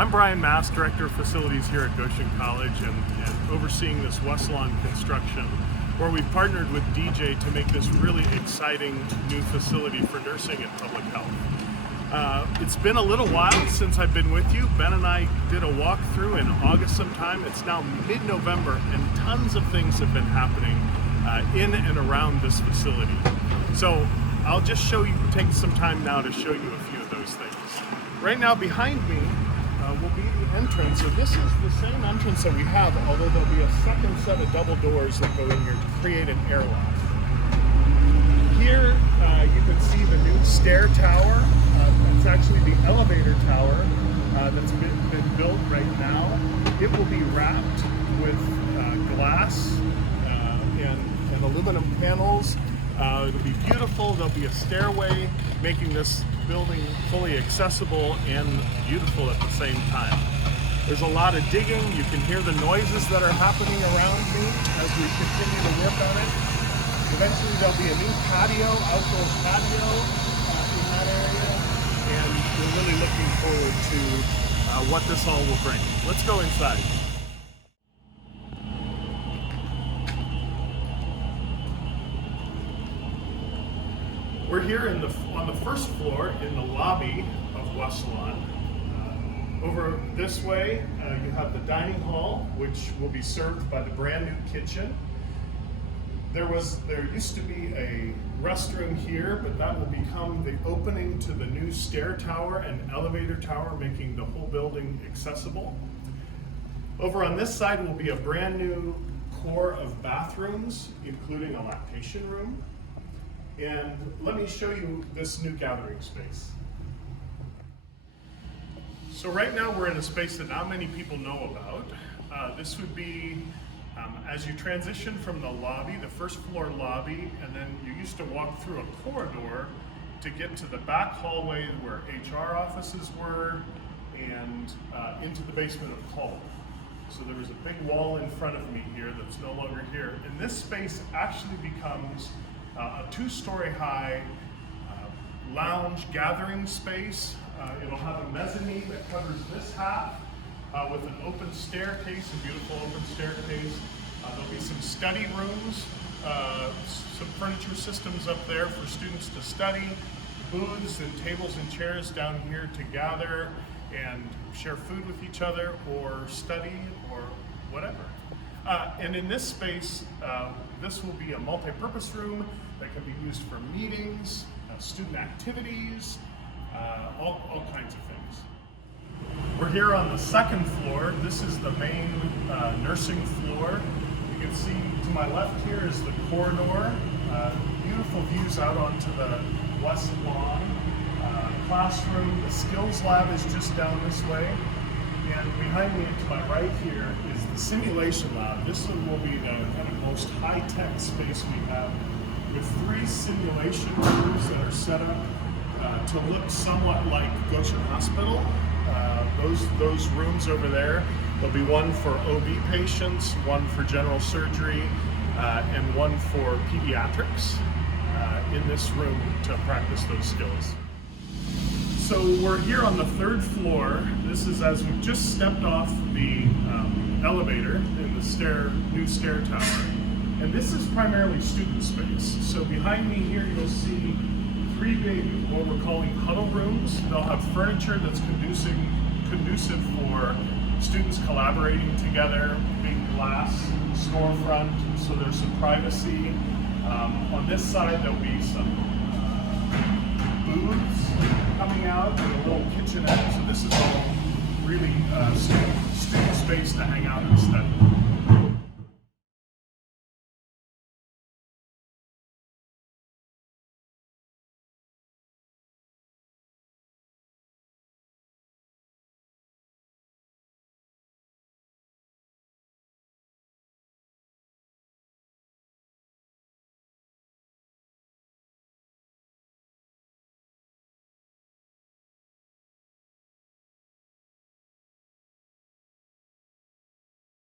I'm Brian Mass, Director of Facilities here at Goshen College and overseeing this Westlawn construction, where we've partnered with DJ to make this really exciting new facility for nursing and public health. It's been a little while since I've been with you. Ben and I did a walkthrough in August sometime. It's now mid-November and tons of things have been happening in and around this facility. So I'll just take some time now to show you a few of those things. Right now behind me will be the entrance. So this is the same entrance that we have, although there'll be a second set of double doors that go in here to create an airlock. Here you can see the new stair tower. It's actually the elevator tower that's been built right now. It will be wrapped with glass and aluminum panels. It'll be beautiful. There'll be a stairway, making this building fully accessible and beautiful at the same time. There's a lot of digging. You can hear the noises that are happening around me as we continue to work on it. Eventually there'll be a new patio, outdoor patio in that area, and we're really looking forward to what this all will bring. Let's go inside. We're here on the first floor in the lobby of Westlawn. Over this way, you have the dining hall, which will be served by the brand new kitchen. There used to be a restroom here, but that will become the opening to the new stair tower and elevator tower, making the whole building accessible. Over on this side will be a brand new core of bathrooms, including a lactation room. And let me show you this new gathering space. So right now we're in a space that not many people know about. This would be, as you transition from the lobby, the first floor lobby, and then you used to walk through a corridor to get to the back hallway where HR offices were, and into the basement of Hall. So there was a big wall in front of me here that's no longer here. And this space actually becomes a two-story high lounge gathering space. It'll have a mezzanine that covers this half with an open staircase, a beautiful open staircase. There'll be some study rooms, some furniture systems up there for students to study, booths and tables and chairs down here to gather and share food with each other or study or whatever. And in this space, this will be a multi-purpose room that can be used for meetings, student activities, all kinds of things. We're here on the second floor. This is the main nursing floor. You can see to my left here is the corridor. Beautiful views out onto the west lawn. Classroom, the skills lab is just down this way. And behind me to my right here is the simulation lab. This one will be the kind of most high-tech space we have, with 3 simulation rooms that are set up to look somewhat like Goshen Hospital. Those rooms over there, there'll be one for OB patients, one for general surgery, and one for pediatrics in this room to practice those skills. So we're here on the 3rd floor. This is as we just stepped off the elevator in the new stair tower. And this is primarily student space. So behind me here you'll see 3 big, what we're calling huddle rooms. They'll have furniture that's conducive for students collaborating together, big glass storefront, so there's some privacy. On this side there'll be some booths coming out and a little kitchenette. So this is all really student space to hang out and study.